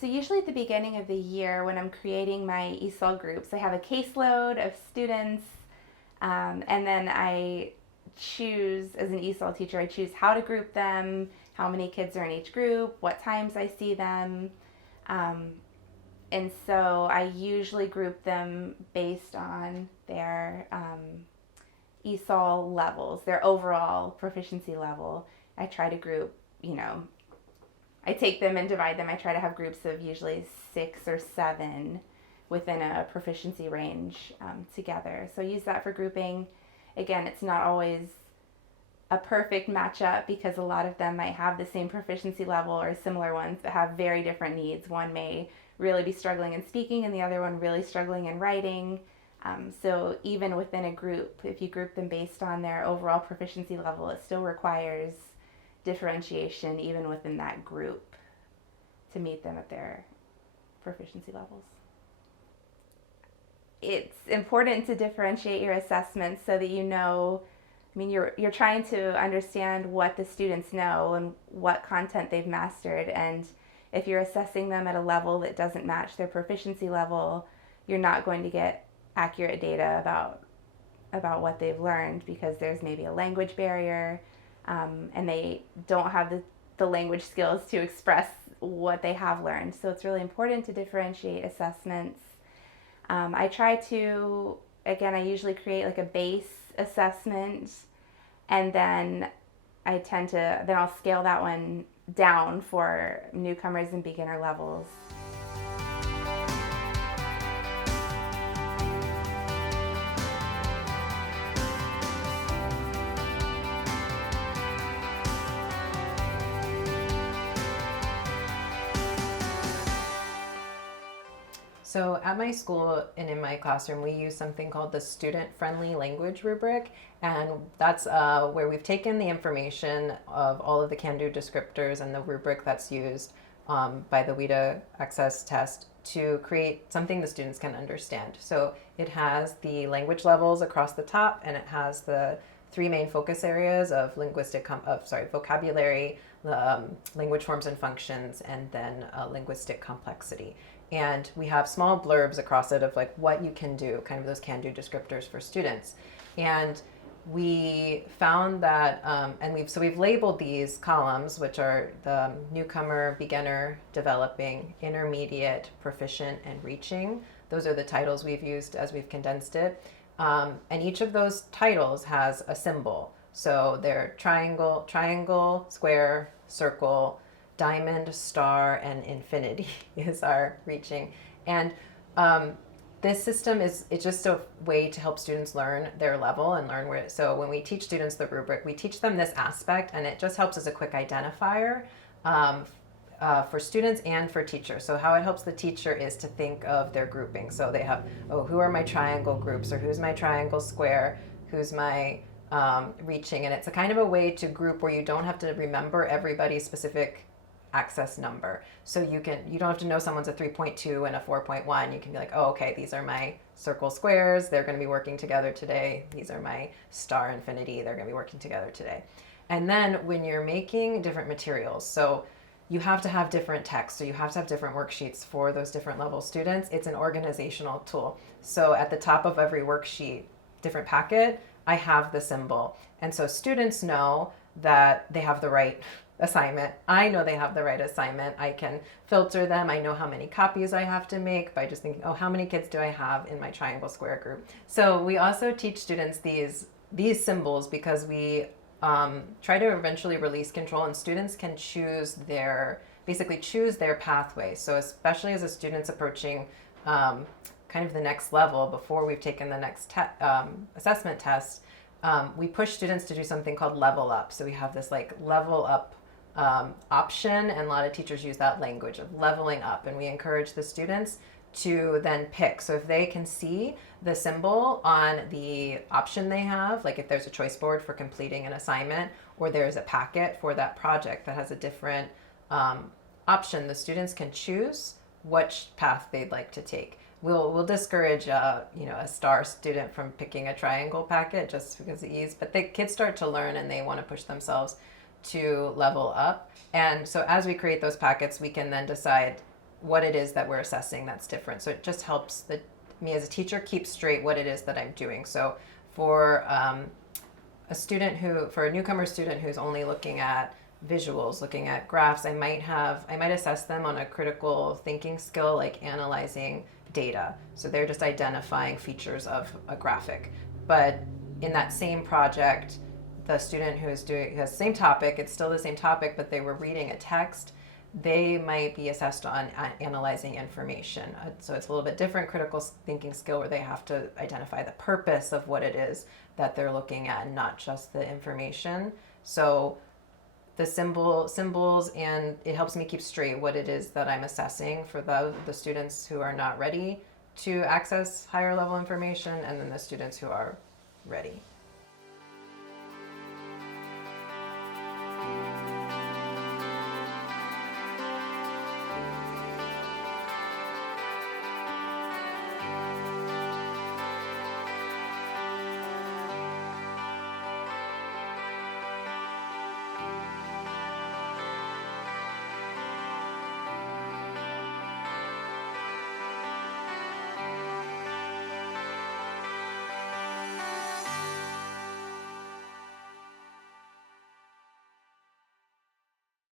So usually at the beginning of the year when I'm creating my ESOL groups, I have a caseload of students, and then I choose, as an ESOL teacher, I choose how to group them, how many kids are in each group, what times I see them. Um, and so I usually group them based on their ESOL levels, their overall proficiency level. I try to group, I take them and divide them. I try to have groups of usually 6 or 7 within a proficiency range together. So I use that for grouping. Again, it's not always a perfect matchup because a lot of them might have the same proficiency level or similar ones but have very different needs. One may really be struggling in speaking and the other one really struggling in writing. So even within a group, if you group them based on their overall proficiency level, it still requires differentiation even within that group to meet them at their proficiency levels. It's important to differentiate your assessments so that you're trying to understand what the students know and what content they've mastered, and if you're assessing them at a level that doesn't match their proficiency level, you're not going to get accurate data about what they've learned because there's maybe a language barrier, and they don't have the language skills to express what they have learned. So it's really important to differentiate assessments. I try to, again, I usually create like a base assessment, and then I'll scale that one down for newcomers and beginner levels. So at my school and in my classroom, we use something called the student-friendly language rubric, and that's where we've taken the information of all of the can-do descriptors and the rubric that's used by the WIDA access test to create something the students can understand. So it has the language levels across the top, and it has the 3 main focus areas of vocabulary, language forms and functions, and then linguistic complexity. And we have small blurbs across it of like what you can do, kind of those can-do descriptors for students. And we found that, we've labeled these columns, which are the newcomer, beginner, developing, intermediate, proficient, and reaching. Those are the titles we've used as we've condensed it. And each of those titles has a symbol. So they're triangle, square, circle, diamond, star, and infinity is our reaching. And this system it's just a way to help students learn their level and learn where. So when we teach students the rubric, we teach them this aspect, and it just helps as a quick identifier for students and for teachers. So how it helps the teacher is to think of their grouping. So they have, who are my triangle groups, or who's my triangle square, who's my reaching, and it's a kind of a way to group where you don't have to remember everybody's specific access number. So you don't have to know someone's a 3.2 and a 4.1. You can be like, oh, okay, these are my circle squares. They're going to be working together today. These are my star infinity. They're going to be working together today. And then when you're making different materials, so you have to have different text, so you have to have different worksheets for those different level students. It's an organizational tool. So at the top of every worksheet, different packet, I have the symbol. And so students know that they have the right assignment. I know they have the right assignment. I can filter them. I know how many copies I have to make by just thinking, how many kids do I have in my triangle square group? So we also teach students these symbols because we try to eventually release control, and students can choose their pathway. So especially as a student's approaching kind of the next level before we've taken the next assessment test, we push students to do something called level up. So we have this like level up option, and a lot of teachers use that language of leveling up, and we encourage the students to then pick. So if they can see the symbol on the option they have, like if there's a choice board for completing an assignment, or there's a packet for that project that has a different option, the students can choose which path they'd like to take. We'll discourage a star student from picking a triangle packet just because of ease, but the kids start to learn and they want to push themselves to level up. And so as we create those packets, we can then decide what it is that we're assessing that's different. So it just helps me as a teacher keep straight what it is that I'm doing. So for for a newcomer student who's only looking at visuals, looking at graphs, I might assess them on a critical thinking skill like analyzing data. So they're just identifying features of a graphic. But in that same project, the student has the same topic, it's still the same topic, but they were reading a text, they might be assessed on analyzing information. So it's a little bit different critical thinking skill where they have to identify the purpose of what it is that they're looking at and not just the information. So the symbols, and it helps me keep straight what it is that I'm assessing for the students who are not ready to access higher level information, and then the students who are ready.